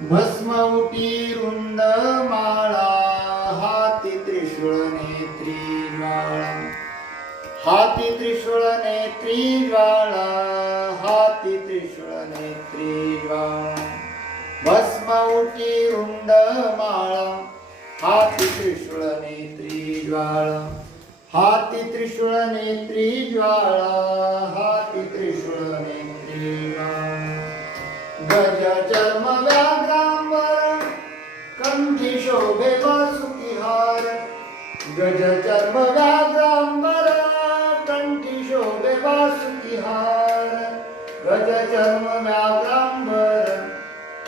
भस्म उटी रुंद माळा, हाती त्रिशूळ नेत्री ज्वाळा, हाती त्रिशूळ नेत्री ज्वाळा, हाती त्रिशूळ नेत्री ज्वाळा. भस्म उटी रुंद माळा, हाती त्रिशूळ नेत्री ज्वाळा, हाती त्रिशूळ नेत्री ज्वाळा, हाती त्रिशूळ नेत्री ज्वाळा. गज चर्म व्याघ्रांबर, कंठी शोभे वासुकी हार, गज चर्म व्याघ्रांबर, कंठी शोभे वासुकी हार, गज चर्म व्याघ्रांबर,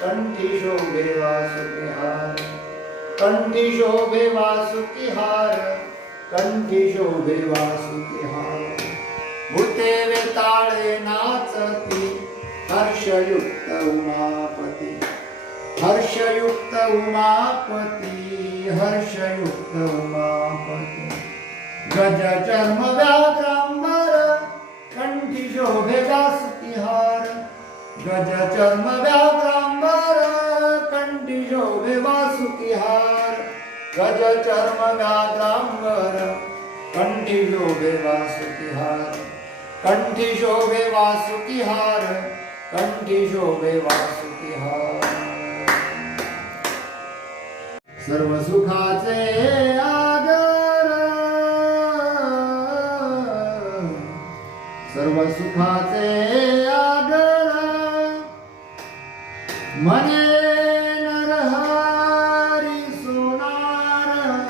कंठी शोभे वासुकी हार, कंठी शोभे वासुकी हार, कंठी शोभे वासुकी हार. भूते वेताळे नाचती, हर्षयुक्त उमापती, हर्षयुक्त उमापती, हर्षयुक्त उमापती. गज चर्म व्याघ्रांबर, कंठी शोभे वासुकी हार, गज चर्म व्याघ्रांबर, कंठी शोभे वासुकी हार, गज चर्म व्याघ्रांबर, कंठी शोभे वासुकी हार, कंठी शोभे वासुकी हार, कंठी शोभे वासुकी हार. सर्व सुखाचे आगर, सर्व सुखाचे आगर, मने नरहरी सोनार,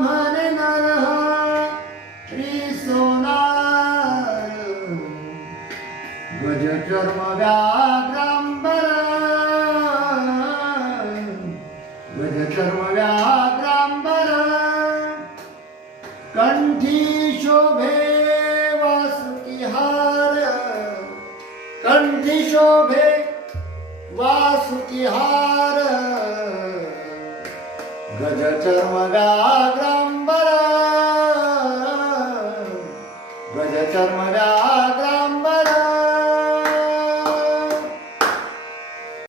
मने नरहरी सोनार. गज चर्म व्याघ्रांबर, गज चर्म व्याघ्रांबर, कंठी शोभे वासुकी हार, कंठी शोभे वासुकी हार. गज चर्म व्याघ्र